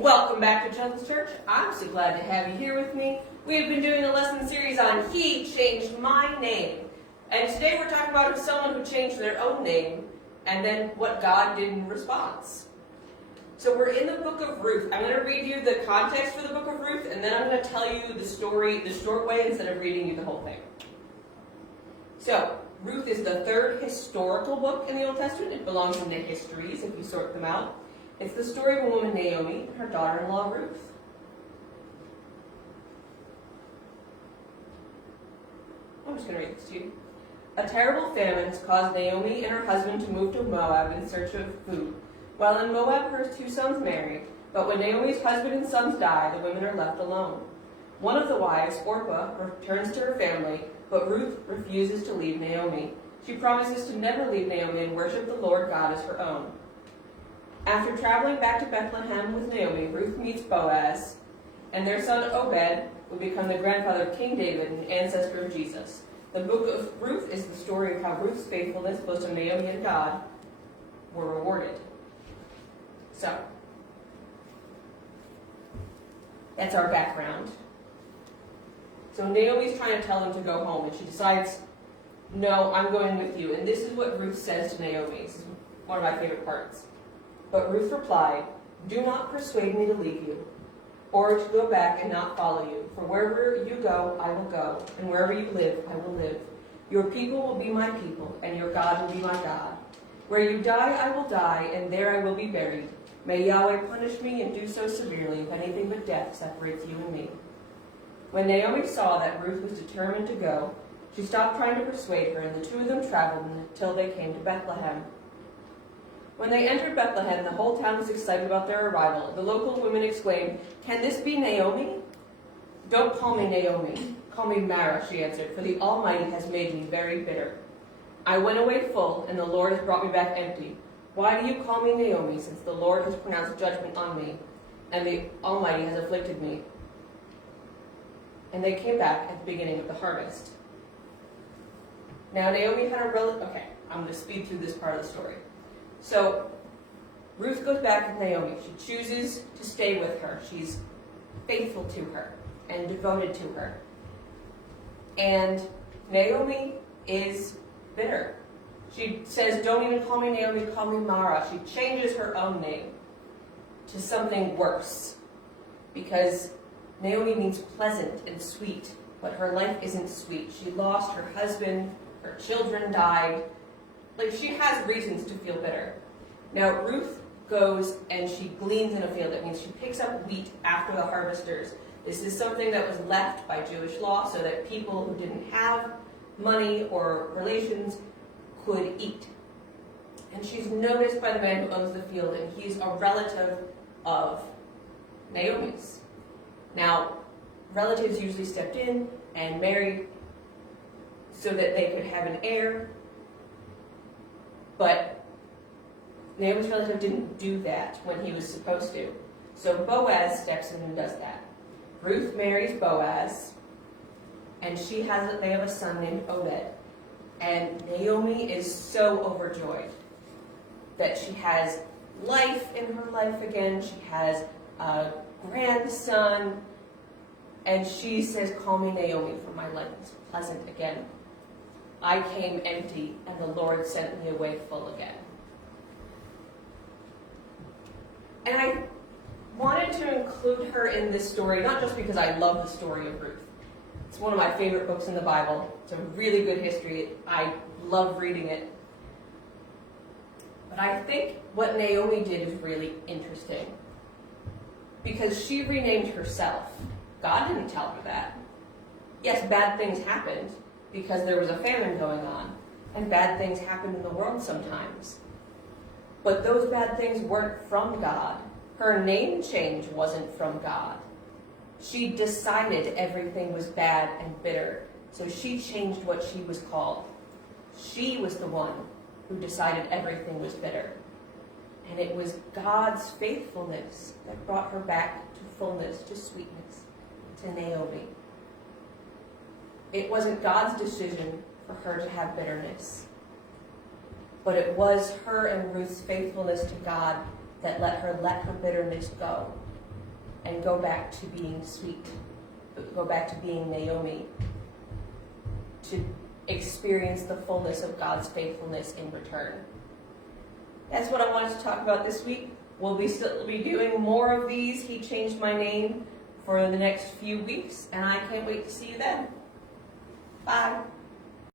Welcome back to Children's Church. I'm so glad to have you here with me. We've been doing a lesson series on He Changed My Name. And today we're talking about someone who changed their own name and then what God did in response. So we're in the book of Ruth. I'm going to read you the context for the book of Ruth, and then I'm going to tell you the story the short way instead of reading you the whole thing. So, Ruth is the third historical book in the Old Testament. It belongs in the histories if you sort them out. It's the story of a woman, Naomi, and her daughter-in-law, Ruth. I'm just going to read this to you. A terrible famine has caused Naomi and her husband to move to Moab in search of food. While in Moab, her two sons married, but when Naomi's husband and sons die, the women are left alone. One of the wives, Orpah, returns to her family, but Ruth refuses to leave Naomi. She promises to never leave Naomi and worship the Lord God as her own. After traveling back to Bethlehem with Naomi, Ruth meets Boaz, and their son Obed would become the grandfather of King David and ancestor of Jesus. The book of Ruth is the story of how Ruth's faithfulness, both to Naomi and God, were rewarded. So, that's our background. So Naomi's trying to tell them to go home, and she decides, no, I'm going with you. And this is what Ruth says to Naomi. This is one of my favorite parts. But Ruth replied, do not persuade me to leave you, or to go back and not follow you. For wherever you go, I will go, and wherever you live, I will live. Your people will be my people, and your God will be my God. Where you die, I will die, and there I will be buried. May Yahweh punish me and do so severely if anything but death separates you and me. When Naomi saw that Ruth was determined to go, she stopped trying to persuade her, and the two of them traveled until they came to Bethlehem. When they entered Bethlehem, the whole town was excited about their arrival. The local women exclaimed, "Can this be Naomi?" "Don't call me Naomi. Call me Mara," she answered, "for the Almighty has made me very bitter. I went away full, and the Lord has brought me back empty. Why do you call me Naomi, since the Lord has pronounced judgment on me, and the Almighty has afflicted me?" And they came back at the beginning of the harvest. Now Naomi had a relative... Okay, I'm going to speed through this part of the story. So, Ruth goes back with Naomi. She chooses to stay with her. She's faithful to her and devoted to her. And Naomi is bitter. She says, don't even call me Naomi, call me Mara. She changes her own name to something worse. Because Naomi means pleasant and sweet, but her life isn't sweet. She lost her husband, her children died. Like, she has reasons to feel bitter. Now, Ruth goes and she gleans in a field. That means she picks up wheat after the harvesters. This is something that was left by Jewish law so that people who didn't have money or relations could eat. And she's noticed by the man who owns the field, and he's a relative of Naomi's. Now, relatives usually stepped in and married so that they could have an heir. But Naomi's relative didn't do that when he was supposed to. So Boaz steps in and does that. Ruth marries Boaz, and they have a son named Obed. And Naomi is so overjoyed that she has life in her life again. She has a grandson, and she says, call me Naomi, for my life is pleasant again. I came empty, and the Lord sent me away full again. And I wanted to include her in this story, not just because I love the story of Ruth. It's one of my favorite books in the Bible. It's a really good history. I love reading it. But I think what Naomi did is really interesting, because she renamed herself. God didn't tell her that. Yes, bad things happened, because there was a famine going on, and bad things happen in the world sometimes. But those bad things weren't from God. Her name change wasn't from God. She decided everything was bad and bitter, so she changed what she was called. She was the one who decided everything was bitter. And it was God's faithfulness that brought her back to fullness, to sweetness, to Naomi. It wasn't God's decision for her to have bitterness, but it was her and Ruth's faithfulness to God that let her bitterness go. and go back to being sweet, go back to being Naomi, to experience the fullness of God's faithfulness in return. That's what I wanted to talk about this week. We'll still be doing more of these. He changed my name for the next few weeks, and I can't wait to see you then. Bye.